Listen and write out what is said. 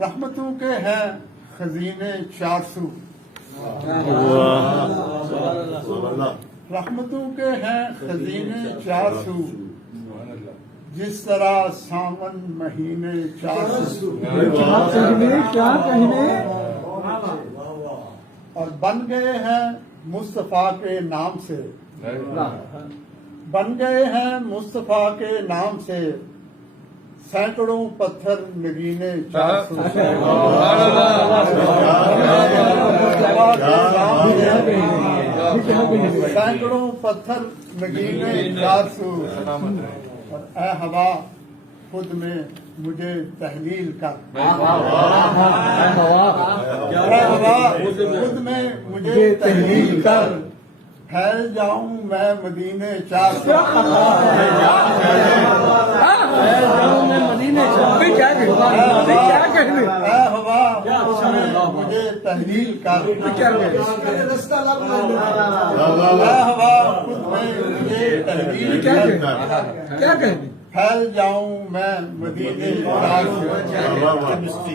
رحمتوں کے ہیں خزینے 400، رحمتوں کے ہیں خزینے 400، جس طرح ساون مہینے 400، کیا کہنے اور بن گئے ہیں مصطفیٰ کے نام سے، بن گئے ہیں مصطفیٰ کے نام سے سینکڑوں پتھر نگینے 400، سینکڑوں پتھر نگینے 400، اور اے ہوا خود میں مجھے تحلیل کر، اے ہوا خود میں مجھے تحلیل کر، پھیل جاؤں میں مدینے 400، اے ہوا خود میں مجھے تحلیل کر، اے ہوا خود میں مجھے تحلیل کر، پھیل جاؤں میں مدینے 400۔